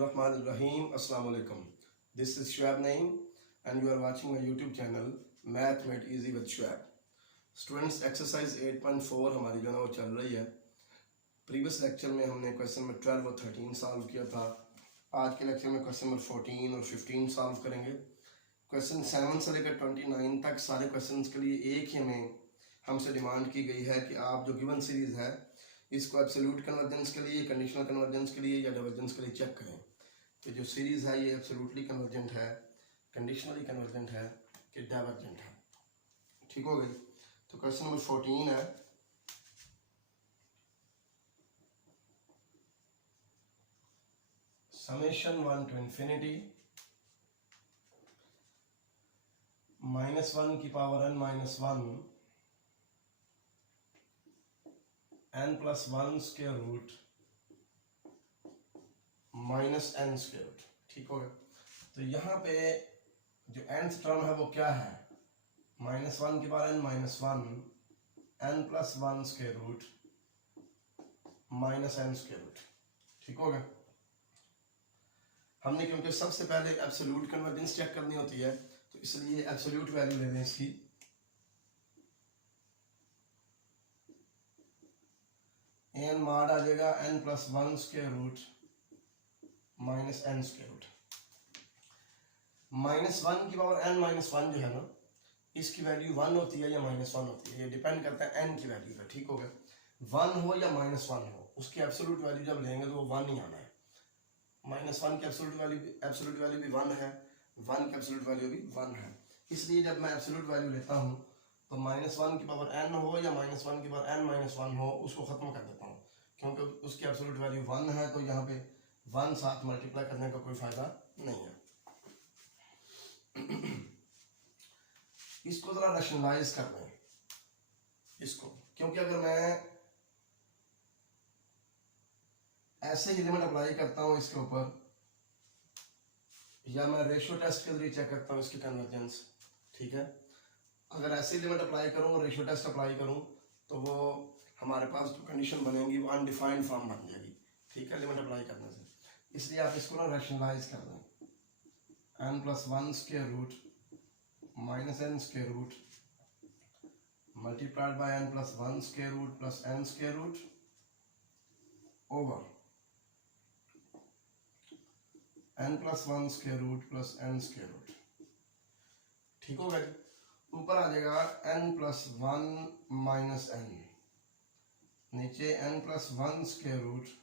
Rahim. Assalamu alaikum. This is Shuaib Naeem and you are watching my YouTube channel Math Made Easy with Shuaib. Students exercise 8.4 हमारी जो है वो चल रही है। प्रीवियस लेक्चर में हमने क्वेश्चन नंबर 12 और 13 सॉल्व किया था। आज के लेक्चर में क्वेश्चन नंबर 14 और 15 सॉल्व करेंगे। क्वेश्चन 7 से लेकर 29 तक सारे क्वेश्चंस के लिए एक ही हमें हमसे डिमांड की गई है कि आप जो गिवन सीरीज़ है इसको एब्सोल्यूट कन्वर्जेंस के लिए, कंडीशनल कन्वर्जेंस के लिए या डाइवर्जेंस के लिए चेक करें कि जो सीरीज़ है ये एब्सोल्यूटली कन्वर्जेंट है, कंडीशनली कन्वर्जेंट है कि डाइवर्जेंट है। ठीक हो गई। तो क्वेश्चन नंबर 14 है, समेशन 1 to infinity -1 की power n -1 n plus 1 square root minus n square root। ठीक हो गया। तो यहाँ पे जो nth टर्म है वो क्या है, -1 की power n -1 n plus 1 square root minus n square root। ठीक हो गया। हमने क्योंकि सबसे पहले एब्सोल्यूट कन्वर्जेंस चेक करनी होती है तो इसलिए एब्सोल्यूट वैल्यू ले लें इसकी। n मॉड आ जाएगा n plus 1 square root minus n square root। -1 की पावर n -1 जो है ना, इसकी वैल्यू 1 होती है या -1 होती है, ये डिपेंड करता है n की वैल्यू पर। ठीक हो गया। 1 हो या -1 हो, उसकी एब्सोल्यूट वैल्यू जब लेंगे तो वो 1 ही आना है। -1 की एब्सोल्यूट वैल्यू भी 1 है, 1 की एब्सोल्यूट वैल्यू भी 1 है। इसलिए जब मैं एब्सोल्यूट वैल्यू लेता हूँ तो -1 की पावर n हो या -1 की पावर n -1 हो, उसको ख़त्म कर देता हूँ क्योंकि उसकी एब्सोल्यूट वैल्यू 1 है। तो यहाँ पे 1 साथ मल्टीप्लाई करने का कोई फ़ायदा नहीं है। इसको ज़रा रैशनलाइज कर लें इसको, क्योंकि अगर मैं ऐसे ही लिमिट अप्लाई करता हूँ इसके ऊपर या मैं रेशियो टेस्ट के जरिए चेक करता हूँ इसकी कन्वर्जेंस। ठीक है। अगर ऐसे ही लिमिट अप्लाई करूँ, रेशियो टेस्ट अप्लाई करूँ तो वो हमारे पास जो कंडीशन बनेगी वो अनडिफाइंड फॉर्म बन जाएगी। ठीक है, लिमिट अप्लाई करने से। इसलिए आप इसको ना रैशनलाइज कर दें। n plus 1 square root minus n square root multiplied by n plus 1 square root plus n square root over n plus 1 square root plus n square root। ठीक हो गया। ऊपर आ जाएगा n plus 1 minus n, नीचे n plus 1 square root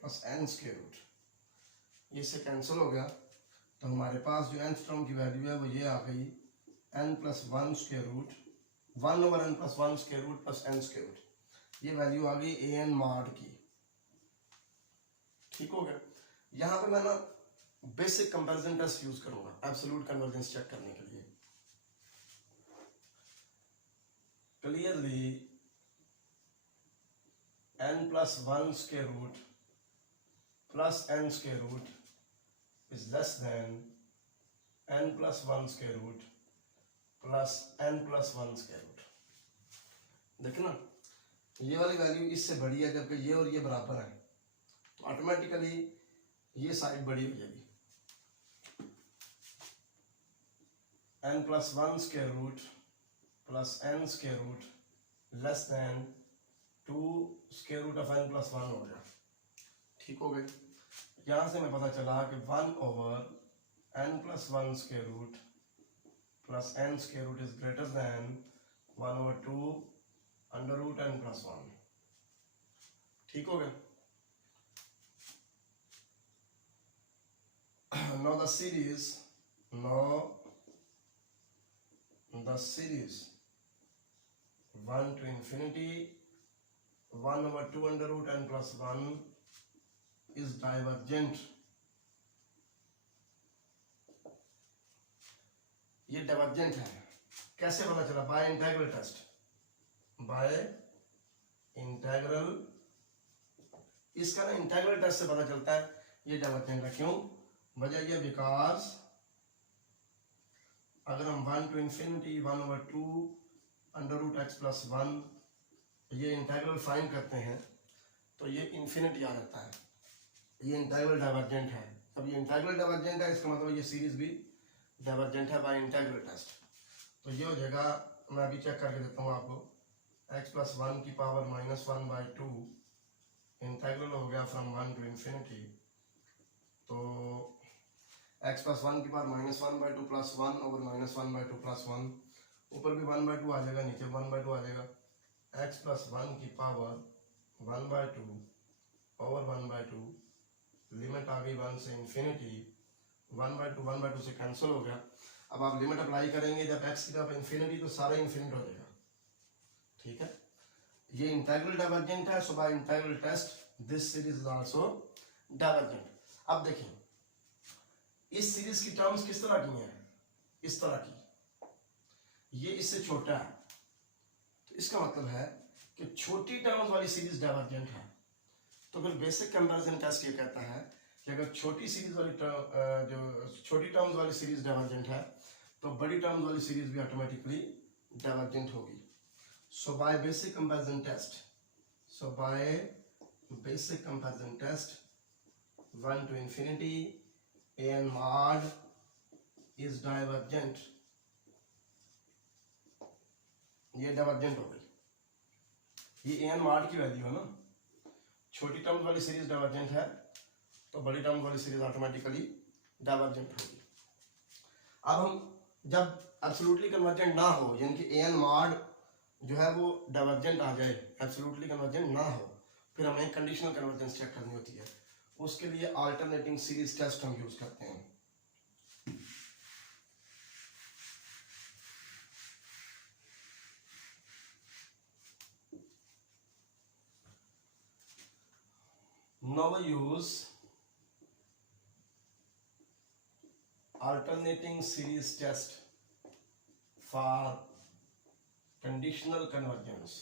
plus n square root। ये से cancel हो गया तो हमारे पास जो nth टर्म की वैल्यू है वो ये आ गई n plus 1 square root 1 over n plus 1 square root plus n square root। ये वैल्यू आ गई an मॉड की। ठीक हो गया। यहाँ पे मैं ना बेसिक कंपैरिजन टेस्ट यूज करूंगा एब्सोल्यूट कन्वर्जेंस चेक करने के लिए। Clearly n plus 1 square root plus n square root is less than n plus 1 square root plus n plus 1 square root। देखो ना, ये वाली वैल्यू इससे बड़ी है जबकि ये और ये बराबर है, तो ऑटोमेटिकली ये साइड बड़ी हो जाएगी। n plus 1 square root plus n square root less than 2 square root of n plus 1 हो गया। ठीक हो गई। यहाँ से हमें पता चला कि 1 over n plus 1 square root plus n square root is greater than 1 over 2 under root n plus 1। ठीक हो गया। Now the series 1 to infinity 1 over 2 under root n plus 1 is divergent। ये डाइवर्जेंट है। कैसे पता चला? By integral test. By integral, इसका ना इंटेग्रल टेस्ट से पता चलता है ये डाइवर्जेंट है। क्यों? वजह यह बिकॉज अगर हम 1 to infinity 1 over 2 under root x plus 1 ये इंटेग्रल फाइंड करते हैं तो ये इन्फिनिटी आ जाता है। ये इंटीग्रल डाइवर्जेंट है। अब ये इंटीग्रल डाइवर्जेंट है, इसका मतलब ये सीरीज भी डाइवर्जेंट है बाय इंटीग्रल टेस्ट। तो ये हो जाएगा, मैं अभी चेक करके देता हूँ आपको, x प्लस 1 की पावर -1/2 इंटीग्रल हो गया फ्रॉम 1 टू इन्फिनिटी। तो x प्लस 1 की पावर -1/2 प्लस 1 ओवर -1/2 प्लस 1, ऊपर भी 1/2 आ जाएगा, नीचे 1/2 आ जाएगा। x प्लस 1 की पावर 1/2 ओवर 1/2, लिमिट आ गई 1 से इन्फिनिटी, 1/2 से कैंसिल हो गया। अब आप लिमिट अप्लाई करेंगे जब x की तरफ इन्फिनिटी, तो सारा इन्फिनिट हो जाएगा। ठीक है, ये इंटीग्रल डाइवर्जेंट है, so by integral test this series is also divergent. अब देखिए इस सीरीज की टर्म्स किस तरह की हैं, इस तरह की, ये इससे छोटा है, तो इसका मतलब है कि छोटी टर्म्स वाली सीरीज डाइवर्जेंट है। तो फिर बेसिक कंपैरिजन टेस्ट ये कहता है कि अगर छोटी सीरीज वाली जो छोटी टर्म्स वाली सीरीज डाइवर्जेंट है, तो बड़ी टर्म्स वाली सीरीज भी ऑटोमेटिकली डाइवर्जेंट होगी। So by basic comparison test, 1 to infinity, an mod is divergent, ये डाइवर्जेंट हो गई। ये an mod की वैल्यू है ना, छोटी टर्म्स वाली सीरीज डाइवर्जेंट है, तो बड़ी टर्म्स वाली सीरीज ऑटोमेटिकली डाइवर्जेंट होगी। अब हम जब एब्सोल्युटली कन्वर्जेंट ना हो, यानी कि an mod जो है वो डाइवर्जेंट आ जाए, एब्सोल्युटली कन्वर्जेंट ना हो, फिर हमें कंडीशनल कन्वर्जेंस चेक करनी होती है। उसके लिए अल्टरनेटिंग सीरीज टेस्ट हम यूज करते हैं। Now we use alternating series test for conditional convergence.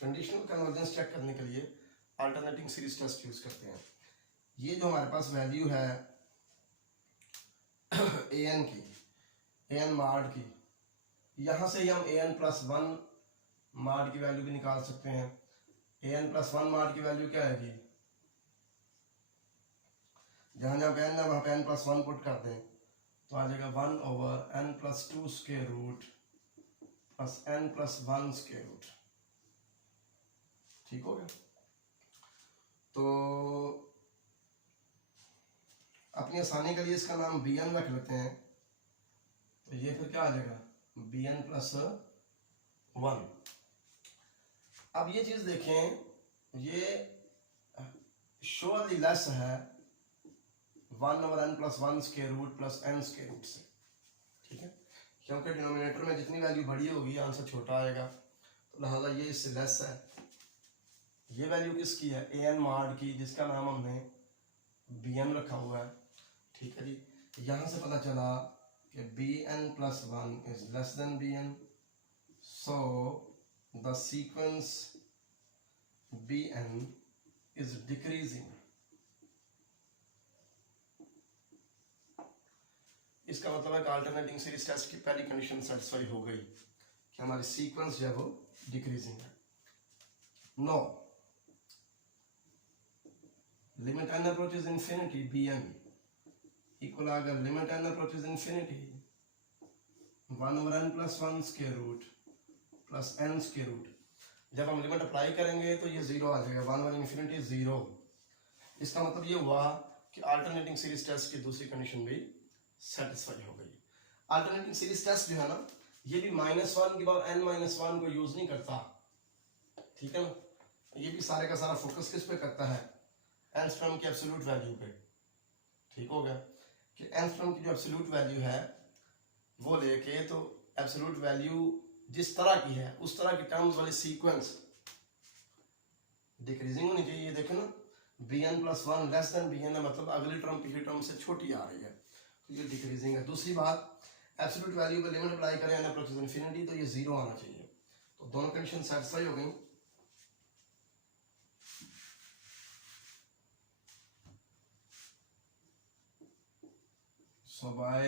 Conditional convergence check करने के लिए अल्टरनेटिंग सीरीज टेस्ट यूज करते हैं। ये जो हमारे पास वैल्यू है an की, an mod की, यहां से ही हम an प्लस 1 mod की वैल्यू भी निकाल सकते हैं। an प्लस 1 mod की वैल्यू क्या आएगी, जहां जहां n है वहां पे n प्लस 1 पुट कर दें, तो आ जाएगा 1 over n plus 2 square root plus n plus 1 square root. ठीक हो गया। तो अपनी आसानी के लिए इसका नाम bn रख लेते हैं, तो ये फिर क्या आ जाएगा, bn प्लस 1। अब ये चीज देखें, ये श्योरली लेस है 1 over n plus 1 square root plus n square root से। ठीक है, क्योंकि डिनोमिनेटर में जितनी वैल्यू बड़ी होगी आंसर छोटा आएगा, तो लिहाजा ये इससे लेस है। ये वैल्यू किसकी है, an mod की, जिसका नाम हमने bn रखा हुआ है। ठीक है जी, यहां से पता चला कि bn plus 1 is less than bn, so the sequence bn is decreasing. इसका मतलब है कि अल्टरनेटिंग सीरीज टेस्ट की पहली कंडीशन सेटिस्फाई हो गई कि हमारी सीक्वेंस जो है वो डिक्रीजिंग है। No, limit n approaches infinity bn equal अगर limit n approaches infinity 1 over n plus 1 square root plus n square root, जब हम लिमिट अप्लाई करेंगे तो ये जीरो आ जाएगा, 1 ओवर इंफिनिटी जीरो। इसका मतलब ये हुआ कि अल्टरनेटिंग सीरीज टेस्ट की दूसरी कंडीशन भी सेटिस्फाई हो गई। अल्टरनेटिंग सीरीज टेस्ट जो है ना, ये भी -1 की पावर n-1 को यूज नहीं करता। ठीक है ना, ये भी सारे का सारा फोकस किस पे करता है, एंगस्ट्रॉम की एब्सोल्यूट वैल्यू पे। ठीक हो गया कि एंगस्ट्रॉम की जो एब्सोल्यूट वैल्यू है वो लेके, तो एब्सोल्यूट वैल्यू जिस तरह की है उस तरह की टर्म्स वाली सीक्वेंस डिक्रीजिंग होनी चाहिए। ये देखें ना, bn plus 1 less than bn है, मतलब अगली टर्म पिछली टर्म से छोटी आ रही है, तो ये डिक्रीजिंग है। दूसरी बात, एब्सोल्यूट वैल्यू पे लिमिट अप्लाई करें n अप्रोचेस इंफिनिटी, तो ये जीरो आना चाहिए। तो दोनों कंडीशन सेटिस्फाई हो गई। So by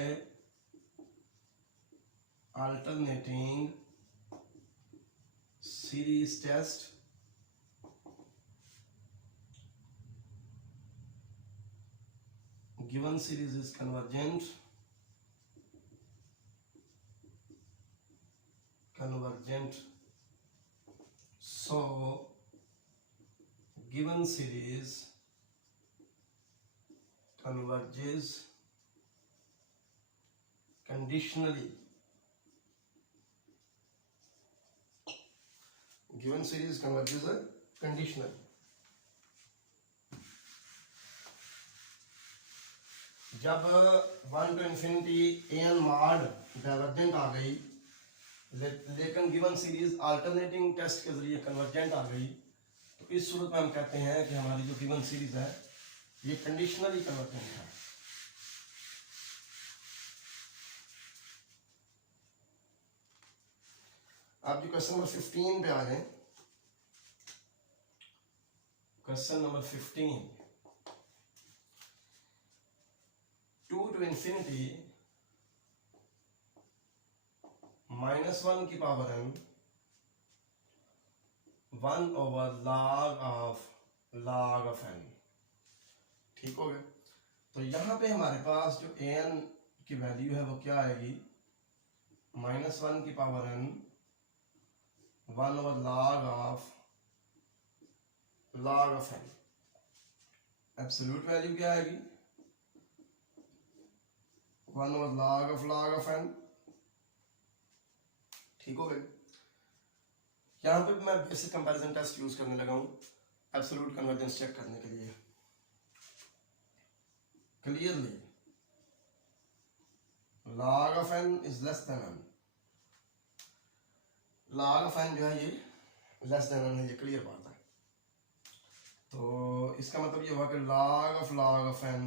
alternating series test given series is convergent so given series converges conditionally. Given series converges conditionally. जब 1 to infinity an mod divergent आ गई, लेकिन गिवन सीरीज अल्टरनेटिंग टेस्ट के जरिए कन्वर्जेंट आ गई, तो इस सूरत में हम कहते हैं कि हमारी जो गिवन सीरीज है ये कंडीशनली कन्वर्जेंट है। आप जो क्वेश्चन नंबर 15 पे आ गए, क्वेश्चन नंबर 15, 2 to infinity -1 की power n 1 over log of n। ठीक हो गया। तो यहां पे हमारे पास जो an की वैल्यू है वो क्या आएगी, -1 की power n 1 over log of n। Absolute value क्या आएगी, 1 over log of n। ठीक हो गई। यहां पे मैं बेसिक कंपैरिजन टेस्ट यूज करने लगा हूं एब्सोल्यूट कन्वर्जेंस चेक करने के लिए। Clearly log of n is less than n, log of n जो है ये लेस देन n है, ये क्लियर बात है। तो इसका मतलब ये हुआ कि log of n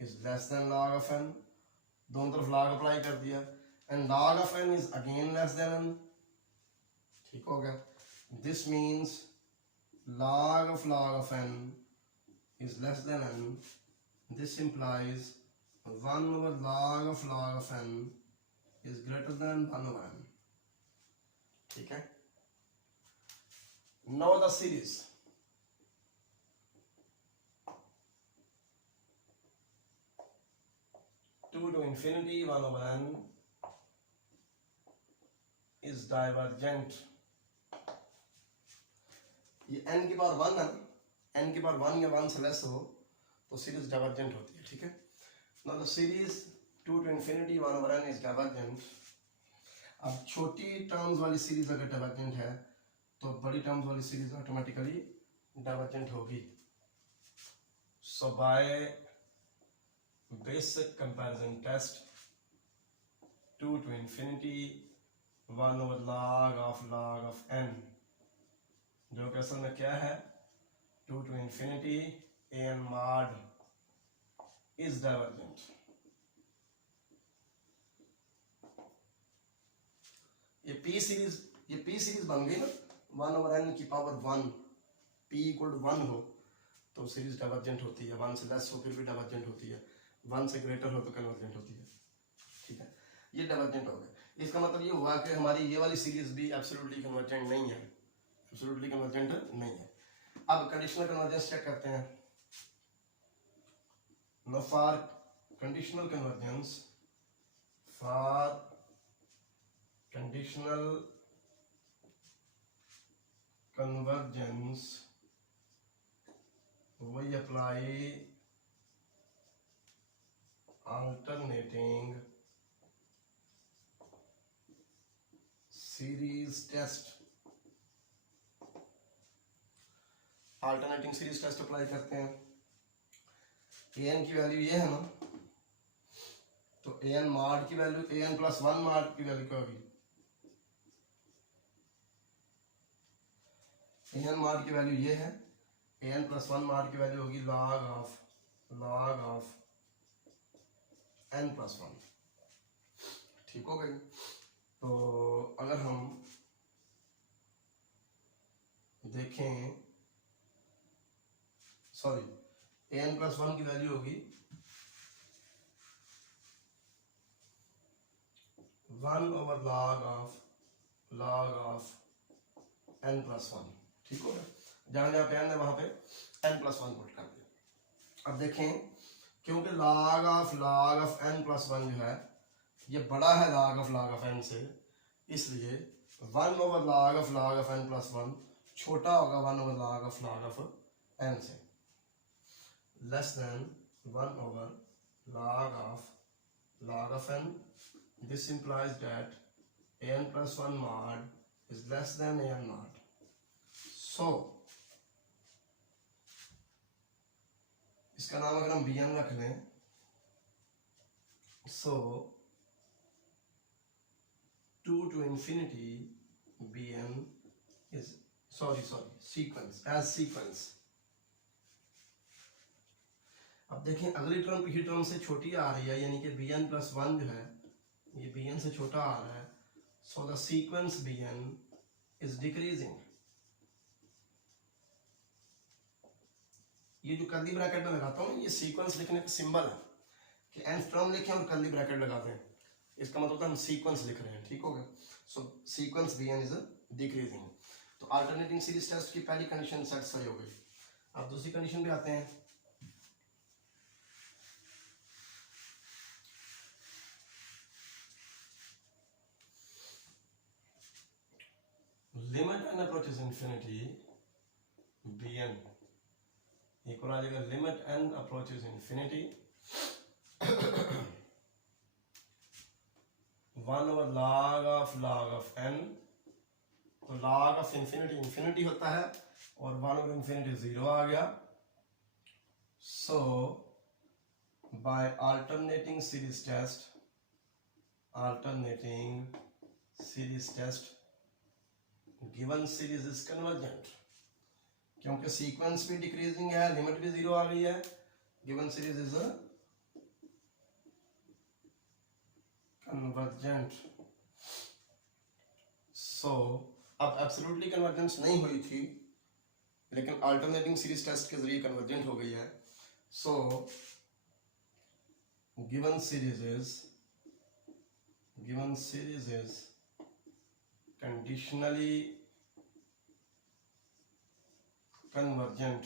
is less than log of n, दोनों तरफ log अप्लाई कर दिया, and log of n is again less than n। ठीक हो गया। This means log of n is less than n। This implies 1 over log of n is greater than 1 over n। ठीक है। Now the series to infinity 1 over n is divergent। ये n की power 1 है ना, n की power 1 या 1 से less हो तो सीरीज डाइवर्जेंट होती है। ठीक है। Now the series 2 to infinity 1 over n is divergent। अब छोटी टर्म्स वाली सीरीज अगर डाइवर्जेंट है तो बड़ी टर्म्स वाली सीरीज ऑटोमेटिकली डाइवर्जेंट होगी। So by basic comparison test 2 to infinity 1 over log of n, जो कि असल में क्या है 2 to infinity an mod is divergent। ये p सीरीज बन गई ना, 1 over n की पावर 1, p equal to 1 हो तो सीरीज डाइवर्जेंट होती है, 1 से लेस हो फिर भी डाइवर्जेंट होती है, 1 से ग्रेटर हो तो कन्वर्जेंट होती है। ठीक है, ये डाइवर्जेंट हो गया। इसका मतलब ये हुआ कि हमारी ये वाली सीरीज भी एब्सोल्युटली कन्वर्जेंट नहीं है, एब्सोल्युटली कन्वर्जेंट नहीं है। अब कंडीशनल कन्वर्जेंस चेक करते हैं। Now for conditional convergence, we apply alternating series test। Alternating series test apply करते हैं। an की वैल्यू ये है ना, तो an mod की वैल्यू, an प्लस 1 mod की वैल्यू क्या होगी, an mod की वैल्यू ये है, an प्लस 1 mod की वैल्यू होगी log of n प्लस 1। ठीक हो गई। तो अगर हम देखें, सॉरी an प्लस 1 की वैल्यू होगी 1 over log of n+1, ठीक हो गया। जहां जहां पे n है वहां पे n+1 पुट कर दिया। अब देखें क्योंकि log of n+1 जो है ये बड़ा है log of n से, इसलिए 1/log of n+1 छोटा होगा 1/log of n से, less than 1/log of n. This implies that an+1 mod is less than an mod. So इसका नाम अगर हम bn रख लें, so 2 to infinity bn is sequence as sequence. अब देखें अगली टर्म पिछली टर्म से छोटी आ रही है, यानी कि bn+1 जो है ये bn से छोटा आ रहा है, so the sequence bn is decreasing. ये जो कर्ली ब्रैकेट में लगाता हूँ ये सीक्वेंस लिखने का सिंबल है कि nth टर्म लिखें और कर्ली ब्रैकेट लगाते हैं, इसका मतलब हम सीक्वेंस लिख रहे हैं, ठीक हो गया। सो सीक्वेंस bn इज डिक्रीजिंग। तो अल्टरनेटिंग सीरीज टेस्ट की पहली कंडीशन सेटिस्फाई हो गई। अब दूसरी कंडीशन पे आते हैं। Limit n approaches infinity bn equal आ जाएगा limit n approaches infinity 1/log of n। तो log of इंफिनिटी होता है और 1/infinity 0 आ गया। So by alternating series test given series is convergent, क्योंकि सीक्वेंस भी डिक्रीजिंग है, लिमिट भी 0 आ गई है, given series is convergent. So अब एब्सोल्युटली कन्वर्जेंस नहीं हुई थी, लेकिन अल्टरनेटिंग सीरीज टेस्ट के जरिए कन्वर्जेंट हो गई है। So given series is conditionally convergent